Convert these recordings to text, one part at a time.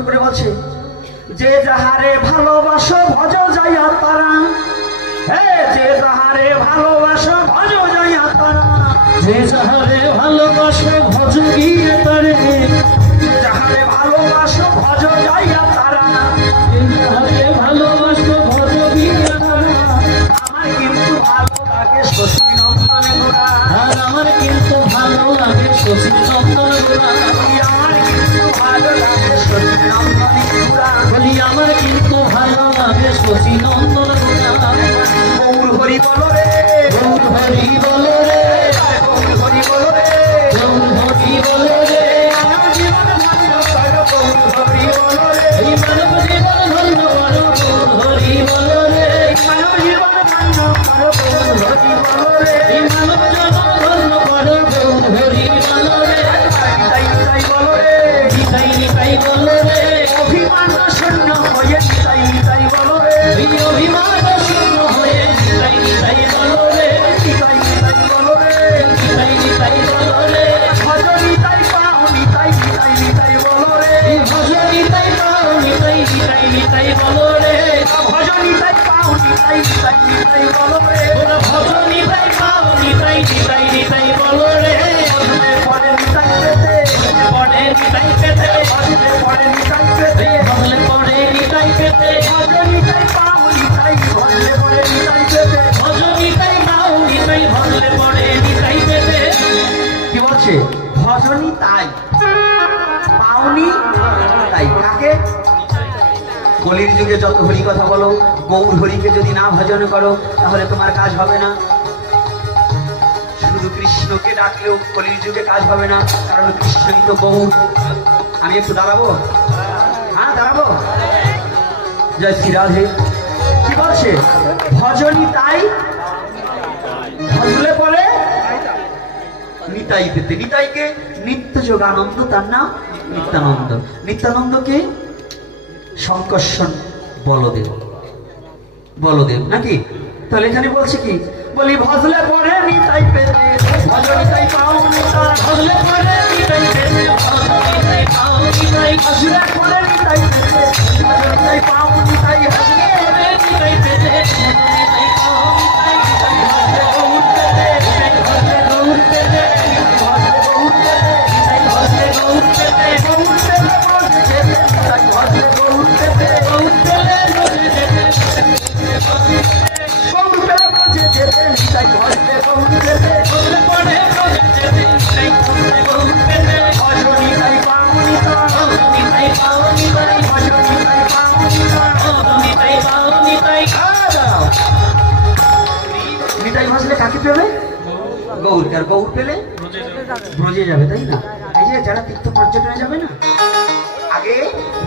পরিবর্তন করে বলছে যে যাহারে ভালোবাসো ভজ যাইয়া তারা, যে যাহারে ভালোবাসো ভজ যাইয়া তারা, যে যাহারে ভালোবাসো ভজ গিয়ে তারে, যাহারে ভালোবাসো ভজ যাইয়া তারা, যে যাহারে ভালোবাসো ভজ গিয়ে তারা। আমার কিন্তু ভালো লাগে শশী নন্দন গোড়া, আর আমার কিন্তু ভালো লাগে শশী নন্দন গোড়া, আমার কিন্তু ভালো লাগে শশী নন্দন গোড়া, বলি আমার কিন্তু ভালো লাগে শশী নন্দন গোড়া। গৌর হরি বলো রে, গৌর হরি বলো রে, গৌর হরি বলো রে, গৌর হরি বলো রে, আমার জীবন ধন্য করো গৌর হরি বলো রে, এই মানব জীবন ধন্য করো গৌর হরি বলো রে, মানব জীবন ধন্য করো গৌর হরি বলো রে, এই মানব জীবন ধন্য করো গৌর হরি বলো রে, নিতাই নিতাই বলো রে, নিতাই নিতাই বলো রে, অভিমান শূন্য হয়ে নিতাই নিতাই বলো রে, এই অভিমান শূন্য হয়ে নিতাই নিতাই বলো রে, নিতাই নিতাই বলো রে, নিতাই নিতাই বলো রে, ভজ নিতাই পাও নিতাই নিতাই নিতাই বলো রে, এই ভজ নিতাই পাও নিতাই নিতাই নিতাই বলো রে, ভজ নিতাই পাও নিতাই নিতাই নিতাই বলো রে, ওরা ভজ নিতাই পাও নিতাই নিতাই নিতাই বলো রে, পরে নিতাই পেতে, পড়ে নিতাই পেতে, পরে নিতাই পেতে, ভজলে পড়ে নিতাই পেতে, ভজ নিতাই পাও নিতাই ভজলে পরে নিতাই পেতে। ভজ নিতাই পাও নিতাই ভজলে পড়ে নিতাই পেতে। কি বলছে? ভজনী তাই পাওনি তাই কাকে? কলির যুগে যত হরি কথা বলো, গৌর হরিকে যদি না ভজন করো তাহলে তোমার কাজ হবে না। শুধু কৃষ্ণকে ডাকলেও কলির যুগে কাজ হবে না, কারণ কৃষ্ণই তো গৌর। আমি একটু দাঁড়াবো, হ্যাঁ দাঁড়াবো। জয় শ্রী রাধে। কি বলছে? ভজনী তাই ভজলে পরে নিতাই পেতে। নিতাইকে নিত্য যোগানন্দ, তার নাম নিত্যানন্দ। নিত্যানন্দকে শঙ্কর্ষণ বলদেব, বলদেব নাকি? তাহলে এখানে বলছে কি? বলি ভজলে পরে নিতাই পেতে, ভজ নিতাই পাও নিতাই, ভজলে পড়ে নিতাই পেতে, ভজ নিতাই পাও নিতাই, ভজলে পরে নিতাই পেতে, ভজ নিতাই পাও নিতাই, ভজলে পড়ে নিতাই পেতে, ভজ নিতাই পাও নিতাই, ভজলে গৌর পেতে, ভজলে গৌর পেতে, ভজলে গৌর পেতে, ভজলে গৌর পেতে, গৌর পেতে ভজে যেতে, নিতাই ভজলে গৌর পেতে, গৌর পেলে রোজে যেতে, গৌর পেতে ভজে যেতে, নিতাই ভজলে গৌর পেতে, ভজলে পড়ে রোজে যেতে, নিতাই ভজলে গৌর পেতে, ভজ নিতাই পাও নিতাই, ভজ নিতাই পাও নিতাই, ভজ নিতাই পাও নিতাই। ভজ নিতাই পাও নিতাই। দাঁড়াও। নিতাই ভজলে কাকে পেবে? গৌরকে। আর গৌর পেলে ব্রজে যাবে, তাই না? এই যে যারা তীর্থ পর্যটনে যাবে না, আগে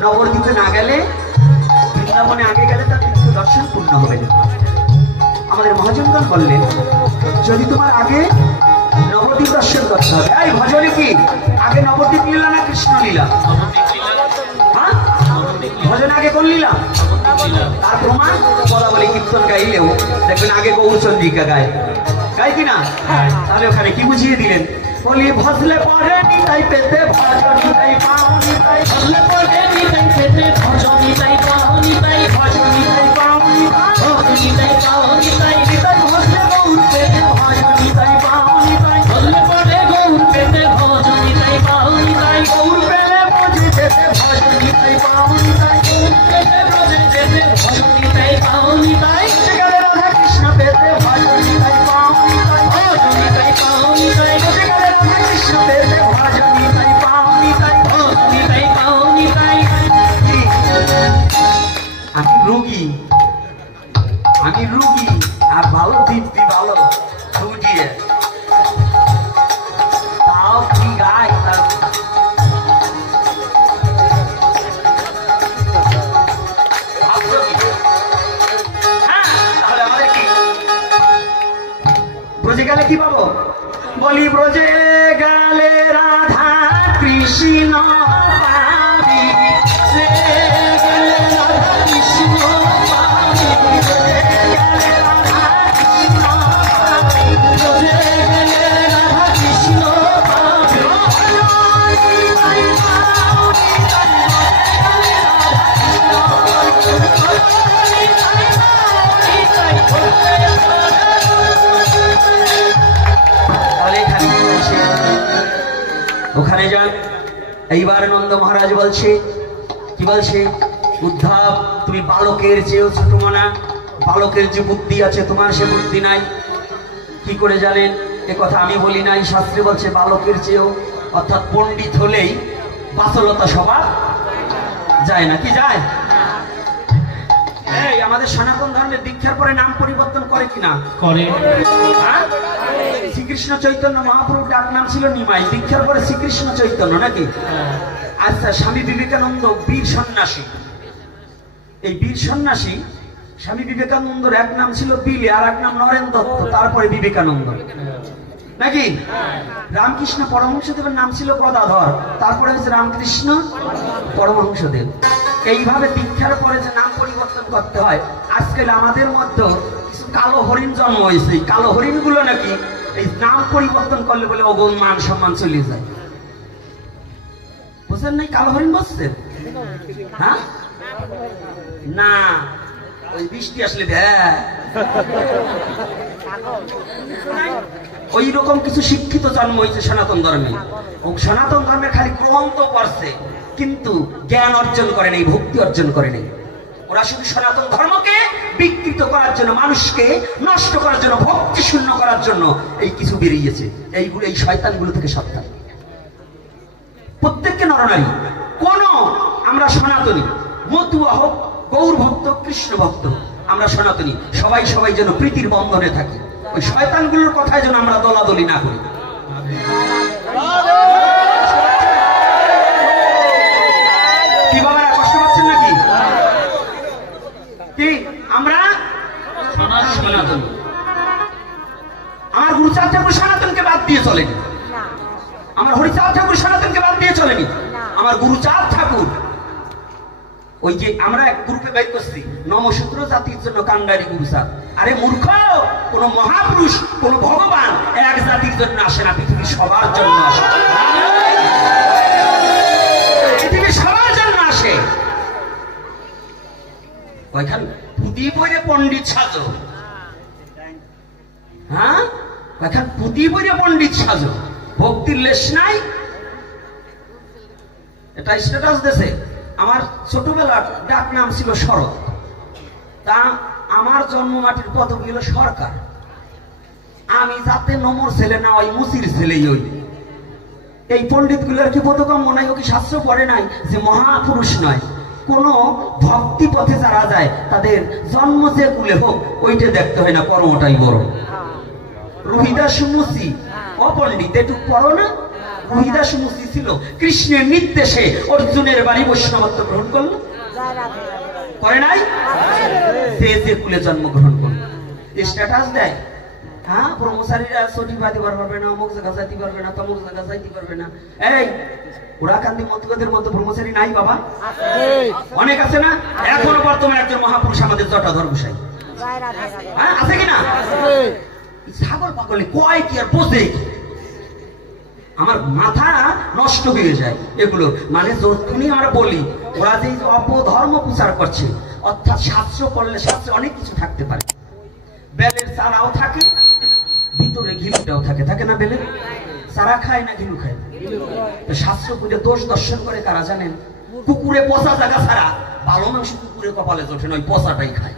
নবদ্বীপে না গেলে, বৃন্দাবনে আগে গেলে তার তীর্থ দর্শন পূর্ণ হবে না। আমাদের মহাজনগণ বললেন, যদি তোমার আগে নবদ্বীপ দর্শন করতে হবে। এই ভজনে কি আগে নবদ্বীপ লীলা না কৃষ্ণ লীলা? হ্যাঁ, ভজন আগে কোন লীলা? তার প্রমাণ বলা বলি কীর্তন গাইলেও দেখবেন আগে গৌরচন্দ্রিকা গায়, গায় কিনা? তাহলে ওখানে কি বুঝিয়ে দিলেন? বলি ভজলে পরে নিতাই পেতে, ভজ নিতাই পাও নিতাই, ভজলে পড়ে নিতাই পেতে, ভজ নিতাই পাও নিতাই, ভজ নিতাই পাও নিতাই, ভজ নিতাই পাও নিতাই, নিতাই ভজলে গৌর পেতে, ভজ নিতাই পাও নিতাই, ভজলে পড়ে গৌর পেতে, ভজ নিতাই পাও নিতাই, গৌর পেলে ভজে যেতে, ভজ নিতাই পাও নিতাই, গৌর পেতে রোজে যেতে, ভজ নিতাই পাও নিতাই, সেখানে রাধা কৃষ্ণ পেতে, ভজ নিতাই পাও নিতাই, ভজ নিতাই পাও নিতাই, সেখানে রাধা কৃষ্ণ পেতে, ভজ নিতাই পাও নিতাই। ভজ নিতাই পাও নিতাই। আমি রোগী, আমি রুগী, আর ভালো দিব্যি ভালো বুঝিয়ে তাও কি গায় তার। ভাবছো কি? হ্যাঁ, তাহলে আমাদের কি ব্রজে গেলে কি পাবো? বলি ব্রজে গেলে রাধা কৃষ্ণ পাবি, সে গেলে রাধা কৃষ্ণ পাবি, ব্রজে গেলে রাধা কৃষ্ণ পাবি, রোজে গেলে রাধা কৃষ্ণ পাবি, ভজনী তাই পাও নিতাই, এইবার নন্দ মহারাজ বলছে, কি বলছে, উদ্ধব তুমি বালকের চেয়েও ছোট মনা, বালকের যে বুদ্ধি আছে তোমার সে বুদ্ধি নাই। কি করে জানেন? এ কথা আমি বলি নাই, শাস্ত্রে বলছে বালকের চেয়েও, অর্থাৎ পণ্ডিত হলেই বাচলতা সবার যায় না। কি যায়? এই আমাদের সনাতন ধর্মের দীক্ষার পরে নাম পরিবর্তন করে কিনা? করে। শ্রীকৃষ্ণ চৈতন্য মহাপ্রভুর ডাক নাম ছিল নিমাই, দীক্ষার পরে শ্রীকৃষ্ণ চৈতন্য নাকি? আচ্ছা, স্বামী বিবেকানন্দ বীর সন্ন্যাসী। এই বীর সন্ন্যাসী স্বামী বিবেকানন্দর এক নাম ছিল বিলে, আর এক নাম নরেন দত্ত, তারপরে বিবেকানন্দ নাকি? রামকৃষ্ণ পরমহংসদেবের নাম ছিল গদাধর, তারপরে হচ্ছে রামকৃষ্ণ পরমহংসদেব। এইভাবে দীক্ষার পরে যে নাম পরিবর্তন করতে হয়, আজকাল আমাদের মধ্যে কিছু কালো হরিণ জন্ম হয়েছে। এই কালো হরিণ গুলো নাকি এই নাম পরিবর্তন করলে বলে অগুণ মান সম্মান চলে যায়। বুঝলেন নাই? কালো হরিণ বসছে? হ্যাঁ না, ওই বৃষ্টি আসলে ওই রকম কিছু শিক্ষিত জন্ম হয়েছে সনাতন ধর্মে। সনাতন ধর্মে খালি গ্রন্থ পড়ছে, কিন্তু জ্ঞান অর্জন করে নেই, ভক্তি অর্জন করে নেই। ওরা শুধু সনাতন ধর্মকে বিকৃত করার জন্য, মানুষকে নষ্ট করার জন্য, ভক্তি শূন্য করার জন্য এই কিছু বেরিয়েছে। এইগুলো, এই শয়তানগুলো থেকে সাবধান। প্রত্যেককে নরনারী, কোন আমরা সনাতনী, মতুয়া হোক, গৌর ভক্ত, কৃষ্ণ ভক্ত, আমরা সনাতনী, সবাই সবাই যেন প্রীতির বন্ধনে থাকি। ওই শয়তানগুলোর কথায় যেন আমরা দলাদলি না করি। কি বাবারা কষ্ট পাচ্ছেন নাকি? কি আমরা সনাতনী? আমার গুরুচাঁদ ঠাকুর সনাতনকে বাদ দিয়ে চলেনি, আমার হরিচাঁদ ঠাকুর সনাতনকে বাদ দিয়ে চলেনি। আমার গুরুচাঁদ ঠাকুর, ওই যে আমরা এক গ্রুপে বাইর করছি, নমশূদ্র জাতির জন্য কান্ডারি গুরুচাঁদ। আরে মূর্খ, কোন মহাপুরুষ, কোন ভগবান এক জাতির জন্য আসে না, পৃথিবীর সবার জন্য আসে। পৃথিবীর সবার জন্য আসে। ওইখানে পুঁতি পরে পণ্ডিত সাজো, হ্যাঁ ওইখানে পুঁতি পরে পণ্ডিত সাজো, ভক্তির লেশ নাই। এটা স্ট্যাটাস দেশে। আমার ছোটবেলার ডাক নাম ছিল শরৎ, তা আমার জন্ম মাটির পদবী হলো সরকার। আমি যাতে নমর ছেলে না, ওই মুসির ছেলেই হই। এই পণ্ডিত গুলোর কি বোধগম্য নাই? ও কি শাস্ত্র পড়ে নাই যে মহাপুরুষ নয়, কোন ভক্তি পথে যারা যায় তাদের জন্ম যে কুলে হোক ওইটা দেখতে হয় না, কর্মটাই বড়। রোহিদাস মুসি অপণ্ডিত, একটু পড়ো না। রোহিদাস মুসি ছিল কৃষ্ণের নির্দেশে অর্জুনের বাড়ি বৈষ্ণবত্ব গ্রহণ করলো, করে নাই? সে যে কুলে জন্মগ্রহণ করলো, স্ট্যাটাস দেয়। হ্যাঁ, ব্রহ্মচারীরা ছুটি পাইতে পারবে না, অমুক জায়গা যাইতে পারবে না, তমুক জায়গা যাইতে পারবে না। এই ওরাকান্দি মতগদের মতো ব্রহ্মচারী নাই বাবা? অনেক আছে না? এখনো বর্তমানে একজন মহাপুরুষ আমাদের জটাধর গোসাই, হ্যাঁ আছে কিনা? ছাগল পাগলে কয় কি আর বোঝে? আমার মাথা নষ্ট হয়ে যায় এগুলো। মানে যতক্ষণই আমরা বলি, ওরা যে অপধর্ম প্রচার করছে, অর্থাৎ শাস্ত্র পড়লে শাস্ত্রে অনেক কিছু থাকতে পারে। বেলের চারাও থাকে, ভিতরে ঘিলুটাও থাকে, থাকে না? বেলের চারা খায় না ঘিলু খায়? শাস্ত্র পূজা দোষ দর্শন করে কারা জানেন? কুকুরে পচা জায়গা ছাড়া ভালো মাংস কুকুরে কপালে জোটে নয়, পচাটাই খায়,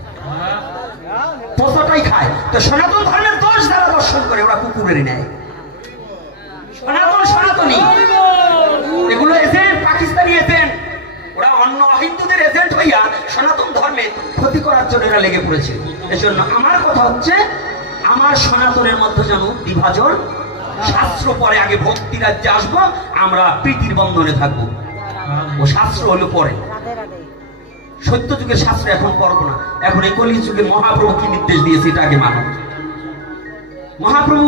পচাটাই খায়। তো সনাতন ধর্মের দোষ যারা দর্শন করে ওরা কুকুরের নেয়। সনাতন সনাতনী এগুলো এজেন্ট, পাকিস্তানি এজেন্ট, ওরা অন্য অহিন্দুদের এজেন্ট হইয়া সনাতন ধর্মে ক্ষতি করার জন্য এরা লেগে পড়েছে। এজন্য আমার কথা হচ্ছে, আমার সনাতনের মধ্যে যেন বিভাজন, শাস্ত্র পরে আগে ভক্তি রাজ্যে আসবো, আমরা প্রীতির বন্ধনে থাকবো। ও শাস্ত্র হলো পরে, সত্য যুগের শাস্ত্র এখন পড়বো না। এখন এই কলি যুগে মহাপ্রভু কি নির্দেশ দিয়েছে এটা আগে মানো। মহাপ্রভু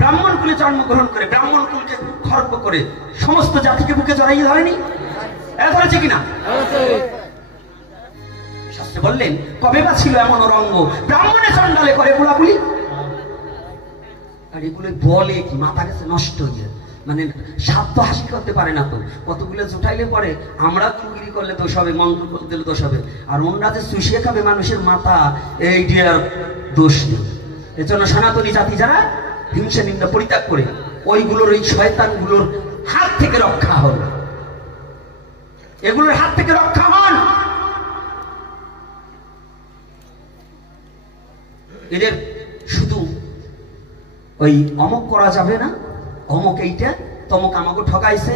ব্রাহ্মণ কুলে জন্মগ্রহণ করে, ব্রাহ্মণ কুলকে খর্ব করে সমস্ত জাতিকে বুকে জড়াই ধরেনি? ধরেছে কিনা? শাস্ত্রে বললেন, কবে বা ছিল এমন রঙ্গ ব্রাহ্মণে চন্ডালে করে গোলাগুলি। আর এগুলো বলে কি মাথা গেছে নষ্ট হয়ে, মানে সাধ্য হাসি করতে পারে না। তো কতগুলো জুটাইলে পরে আমরা চুগিরি করলে দোষ হবে, মন্ত্র করতে দিলে দোষ হবে, আর ওনরা যে চুষিয়ে খাবে মানুষের মাথা, এই ডিয়ার দোষ নেই। এজন্য সনাতনী জাতি যারা হিংসা নিন্দা পরিত্যাগ করে ওইগুলোর, ওই শয়তানগুলোর হাত থেকে রক্ষা হল। এগুলোর হাত থেকে রক্ষা হন। এদের শুধু ওই অমক করা যাবে না, অমক এইটা, তমক আমাকে ঠকাইছে,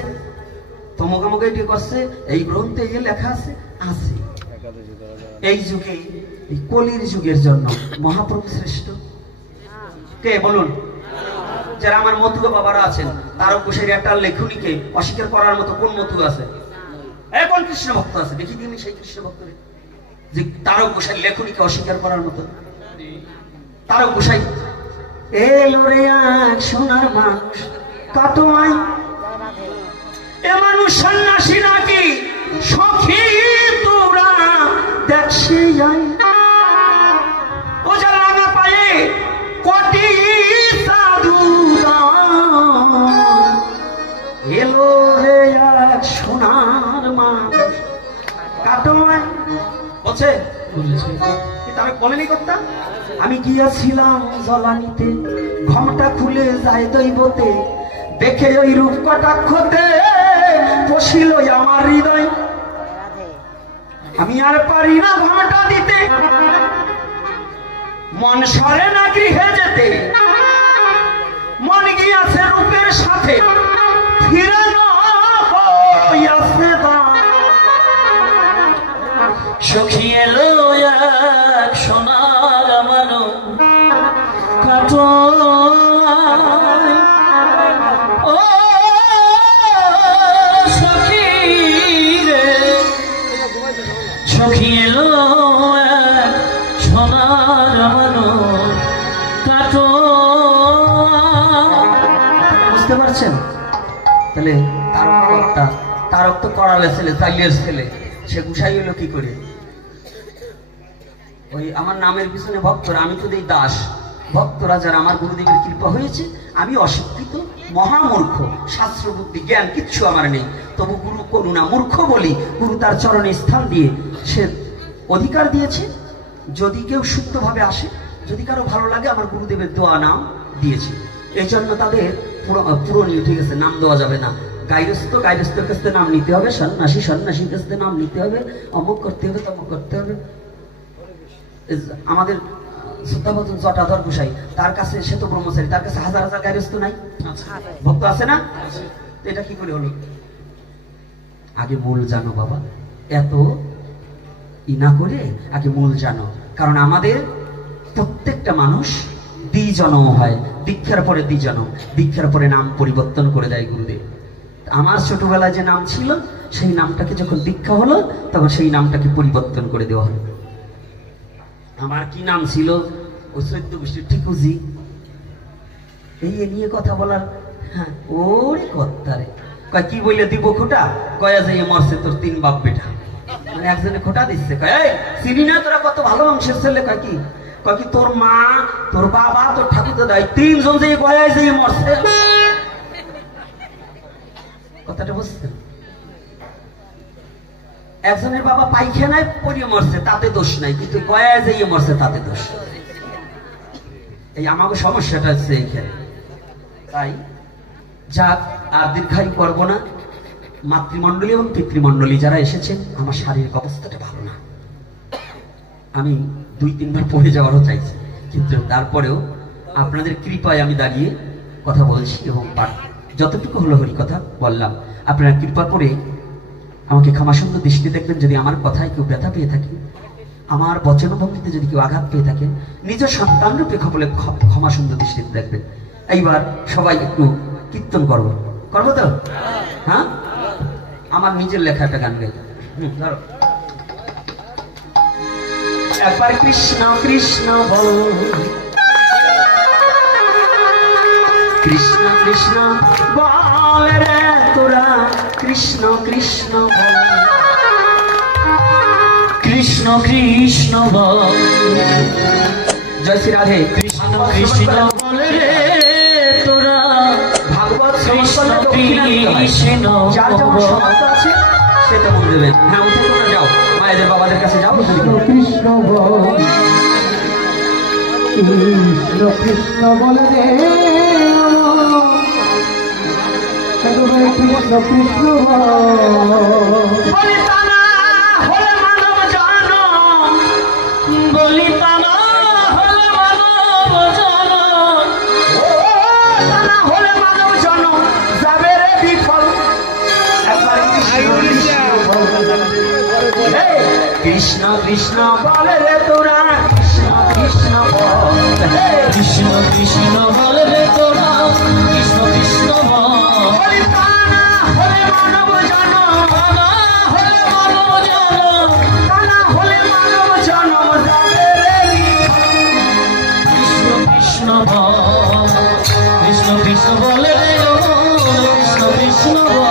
তমক আমাকে এইটা করছে, এই গ্রন্থে এই লেখা আছে আছে। এই যুগে, এই কলির যুগের জন্য মহাপ্রভু শ্রেষ্ঠ। কে বলুন? যারা আমার মতুয়া বাবারা আছেন, তারক গোসাইয়ের একটা লেখনীকে অস্বীকার করার মতো কোন মতুয়া আছে? এখন কৃষ্ণ ভক্ত আছে, দেখি দিন সেই কৃষ্ণ ভক্তরে যে তারক গোসাইয়ের লেখনীকে অস্বীকার করার মতো। তারক গোসাই এলো রে এক সোনার মানুষ কাটোয়াই, এ মানুষ সন্ন্যাসী নাকি সখী তোরা দেখছে যাই, ও যারা না পায়ে কোটি সাধু এলো রে এক সোনার মানুষ কাটোয়াই। বলছে তারা বলেনি করতাম, আমি গিয়াছিলাম জলানিতে, ঘমটা খুলে যায় দৈবতে, দেখে ওই রূপ কটাক্ষতে বসিল আমার হৃদয়, আমি আর পারি না ঘমটা দিতে, মন সরে না গৃহে যেতে, মন গিয়াছে রূপের সাথে, ফিরানো হইয়াছে সখী এলো এক সোনার মানো কাটোয়াই, ও সখী রে, সখী এলো এক সোনার মানো কাটোয়াই। বুঝতে পারছেন? তাহলে তারক তো করালে ছেলে, তাইলের ছেলে, সে গুছাই হলো কি করে? ওই আমার নামের পিছনে ভক্তরা, আমি তো দেই দাস, ভক্তরা যারা আমার গুরুদেবের কৃপা হয়েছে, আমি অশিক্ষিত মহামূর্খ, শাস্ত্র বুদ্ধি জ্ঞান কিচ্ছু আমার নেই, তবু গুরু করুণা, মূর্খ বলি গুরু তার চরণে স্থান দিয়ে সে অধিকার দিয়েছে, যদি কেউ শুদ্ধভাবে আসে, যদি কারো ভালো লাগে, আমার গুরুদেবের দোয়া নাম দিয়েছে। এই জন্য তাদের পুরনীয়, ঠিক আছে, নাম দেওয়া যাবে না, গাইরস্থ গাইরস্থের কাছ থেকে নাম নিতে হবে, সন্ন্যাসী সন্ন্যাসীর কাছ থেকে নাম নিতে হবে, অমুক করতে হবে, তমুক করতে হবে। আমাদের শ্রদ্ধাভাজন জটাধর গোসাই, তার কাছে সে তো ব্রহ্মচারী, তার কাছে হাজার হাজার গাইরস্থ নাই, ভক্ত আছে না? এটা কি করে হলো? আগে মূল জানো বাবা, এত ইনা করে আগে মূল জানো। কারণ আমাদের প্রত্যেকটা মানুষ দ্বিজনম হয়, দীক্ষার পরে দ্বিজনম, দীক্ষার পরে নাম পরিবর্তন করে দেয় গুরুদেব। আমার ছোটবেলায় যে নাম ছিল, সেই নামটাকে যখন দীক্ষা হলো, তখন সেই নামটাকে পরিবর্তন করে দেওয়া হলো। আমার কি নাম ছিল? ওই 14 গোষ্ঠীর ঠিকুজি। এই নিয়ে কথা বলার, হ্যাঁ, ওরে কর্তারে কয় কি বলে দিব খোটা, কয়া যে মরছে তোর 3 বাপ বেটা, মানে একজনে খোটা দিচ্ছে, কয় এই চিনি না তোরা কত ভালো বংশের ছেলে, কয় কি তোর মা, তোর বাবা, তোর ঠাকুর দাদা, 3 জন যে গয়া যে মরছে। কথাটা বুঝছেন? একজনের বাবা পায়খানায় পড়িয়ে মরছে, তাতে দোষ নাই, কিন্তু গয়া যাইয়ে মরছে, তাতে দোষ। এই আমাকে সমস্যাটা হচ্ছে এইখানে। তাই যাক, আর দীর্ঘায়ু করবো না। মাতৃমণ্ডলী এবং পিতৃমণ্ডলী যারা এসেছেন, আমার শারীরিক অবস্থাটা ভালো না, আমি 2-3 বার পড়ে যাওয়ারও চাইছি, কিন্তু তারপরেও আপনাদের কৃপায় আমি দাঁড়িয়ে কথা বলছি, এবং যতটুকু হলো হরি কথা বললাম। আপনারা কৃপা করে আমাকে ক্ষমাসুন্দর দৃষ্টি দেখবেন, যদি আমার কথায় কেউ ব্যথা পেয়ে থাকে, আমার বচনভঙ্গিতে যদি কেউ আঘাত পেয়ে থাকে, নিজ সন্তান রূপে ক্ষমাসুন্দর দৃষ্টিতে দেখবেন। এইবার সবাই একটু কীর্তন করবো তো? হ্যাঁ, আমার নিজের লেখা একটা গান গাই। ধরো একবার কৃষ্ণ কৃষ্ণ বল, কৃষ্ণ কৃষ্ণ বল রে তোরা, কৃষ্ণ কৃষ্ণ বল, কৃষ্ণ কৃষ্ণ বল, জয় শ্রী রাধে। কৃষ্ণ কৃষ্ণ বল রে তোরা, ভাগবত কৃষ্ণ কৃষ্ণ যার যেমন সামর্থ্য আছে সেটা মনে দেবেন। হ্যাঁ, উঠে তোমরা যাও, মায়েদের বাবাদের কাছে যাও। কৃষ্ণ বল, কৃষ্ণ কৃষ্ণ বল রে, কৃষ্ণ কৃষ্ণ বল। কৃষ্ণ কৃষ্ণ বলে রে তোরা কৃষ্ণ কৃষ্ণ বল কৃষ্ণ কৃষ্ণ বলে রে তোরা কৃষ্ণ কৃষ্ণ বল বলি কানা হলে মানব জনম কানা হলে মানব জনম কানা হলে মানব জনম যাবে রে কৃষ্ণ কৃষ্ণ বল কৃষ্ণ কৃষ্ণ বলে রে কৃষ্ণ কৃষ্ণ বল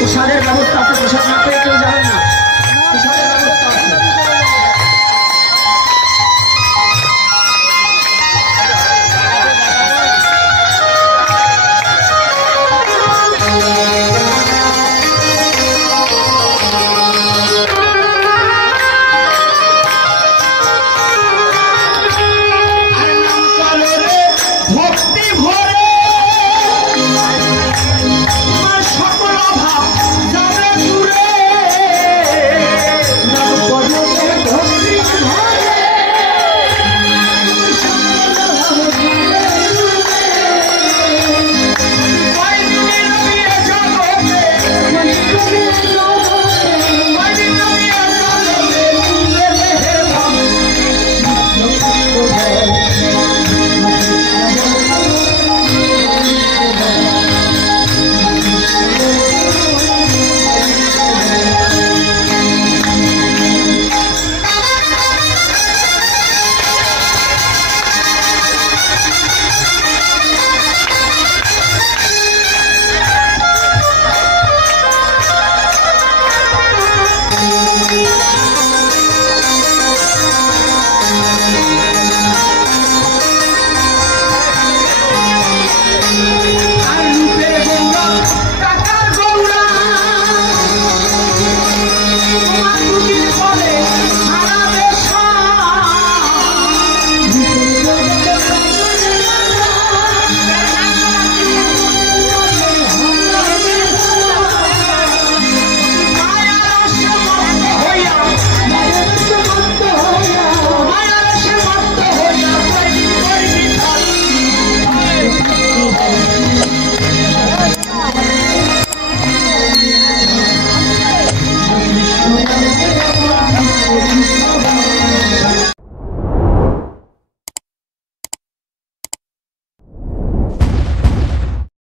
প্রসাদের ব্যবস্থা আছে, প্রসাদ না পেয়ে কেউ যাবে